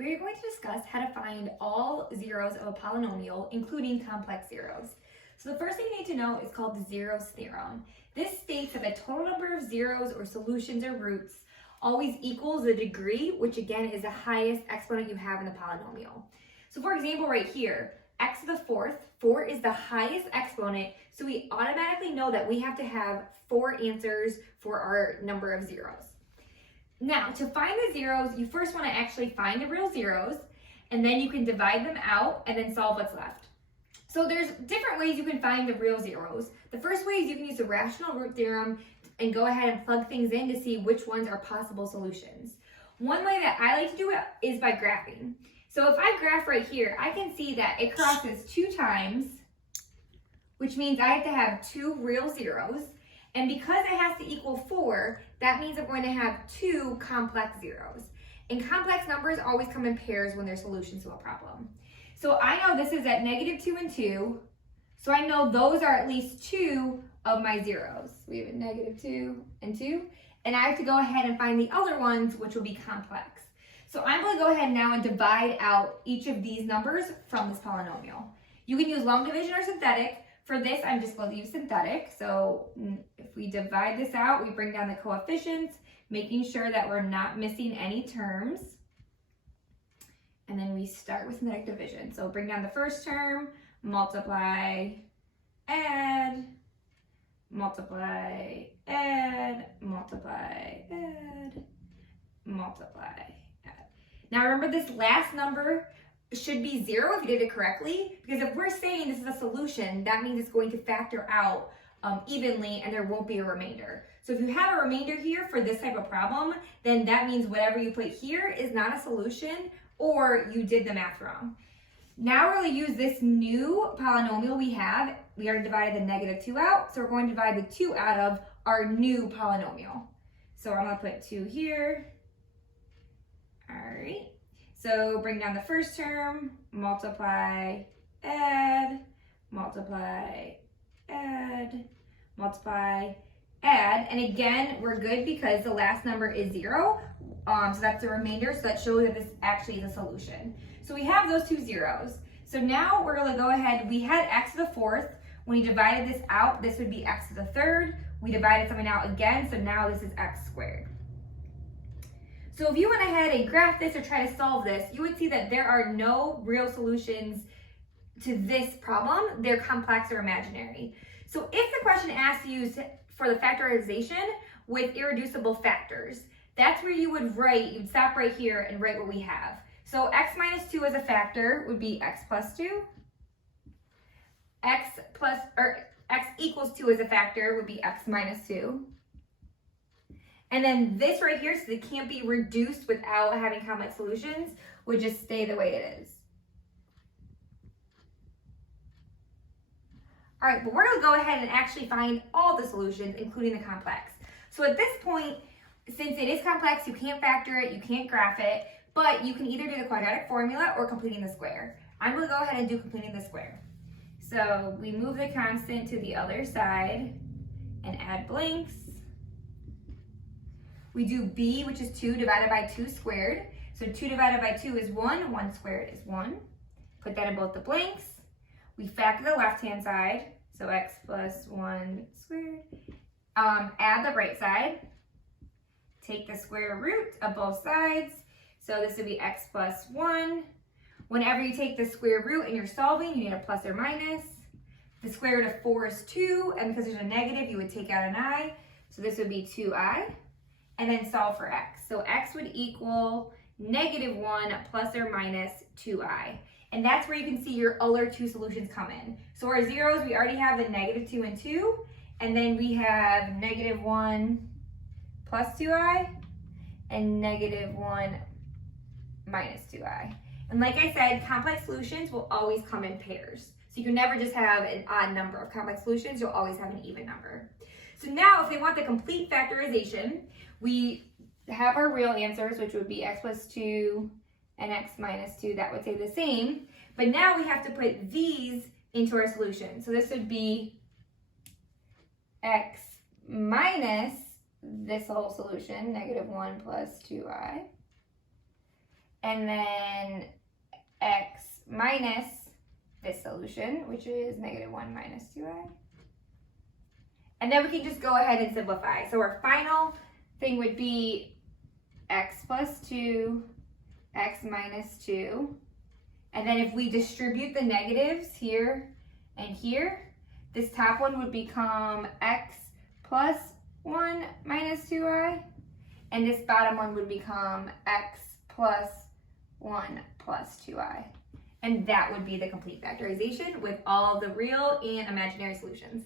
we're going to discuss how to find all zeros of a polynomial, including complex zeros. So the first thing you need to know is called the zeros theorem. This states that the total number of zeros or solutions or roots always equals the degree, which again is the highest exponent you have in the polynomial. So for example, right here, x to the fourth, 4 is the highest exponent, so we automatically know that we have to have 4 answers for our number of zeros. Now, to find the zeros, you first want to actually find the real zeros, and then you can divide them out and then solve what's left. So there's different ways you can find the real zeros. The first way is you can use the rational root theorem and go ahead and plug things in to see which ones are possible solutions. One way that I like to do it is by graphing. So if I graph right here, I can see that it crosses 2 times, which means I have to have 2 real zeros. And because it has to equal 4, that means I'm going to have 2 complex zeros. And complex numbers always come in pairs when they're solutions to a problem. So I know this is at -2 and 2. So I know those are at least 2 of my zeros. We have a -2 and 2. And I have to go ahead and find the other ones, which will be complex. So I'm going to go ahead now and divide out each of these numbers from this polynomial. You can use long division or synthetic. For this, I'm just going to use synthetic. So if we divide this out, we bring down the coefficients, making sure that we're not missing any terms. And then we start with synthetic division. So bring down the first term, multiply, add, multiply, add, multiply, add, multiply, add. Now remember, this last number should be 0 if you did it correctly, because if we're saying this is a solution, that means it's going to factor out evenly and there won't be a remainder. So if you have a remainder here for this type of problem, then that means whatever you put here is not a solution or you did the math wrong. Now we're going to use this new polynomial we have. We already divided the -2 out, so we're going to divide the 2 out of our new polynomial. So I'm going to put 2 here. All right. So bring down the first term, multiply, add, multiply, add, multiply, add. And again, we're good because the last number is 0. So that's the remainder, so that shows that this actually is a solution. So we have those 2 zeros. So now we're going to go ahead, we had x to the fourth. When you divided this out, this would be x to the third. We divided something out again, so now this is x squared. So if you went ahead and graphed this or try to solve this, you would see that there are no real solutions to this problem. They're complex or imaginary. So if the question asks you for the factorization with irreducible factors, that's where you would write, you'd stop right here and write what we have. So x minus 2 as a factor would be x plus 2. X equals 2 as a factor would be x minus 2. And then this right here, so it can't be reduced without having complex solutions, would just stay the way it is. All right, but we're going to go ahead and actually find all the solutions, including the complex. So at this point, since it is complex, you can't factor it, you can't graph it, but you can either do the quadratic formula or completing the square. I'm going to go ahead and do completing the square. So we move the constant to the other side and add blanks. We do b, which is 2 divided by 2 squared. So 2 divided by 2 is 1, 1 squared is 1. Put that in both the blanks. We factor the left-hand side, so x plus 1 squared. Add the right side. Take the square root of both sides. So this would be x plus 1. Whenever you take the square root and you're solving, you need a plus or minus. The square root of 4 is 2, and because there's a negative, you would take out an I. So this would be 2i. And then solve for x. So x would equal -1 plus or minus 2i. And that's where you can see your other 2 solutions come in. So our zeros, we already have the -2 and 2. And then we have -1 plus 2i and -1 minus 2i. And like I said, complex solutions will always come in pairs. So you can never just have an odd number of complex solutions, you'll always have an even number. So now if they want the complete factorization, we have our real answers, which would be x plus 2 and x minus 2. That would stay the same. But now we have to put these into our solution. So this would be x minus this whole solution, -1 plus 2i. and then x minus this solution, which is -1 minus 2i. And then we can just go ahead and simplify. So our final thing would be x plus 2, x minus 2. And then if we distribute the negatives here and here, this top one would become x plus 1 minus 2i. And this bottom one would become x plus 1 plus 2i. And that would be the complete factorization with all the real and imaginary solutions.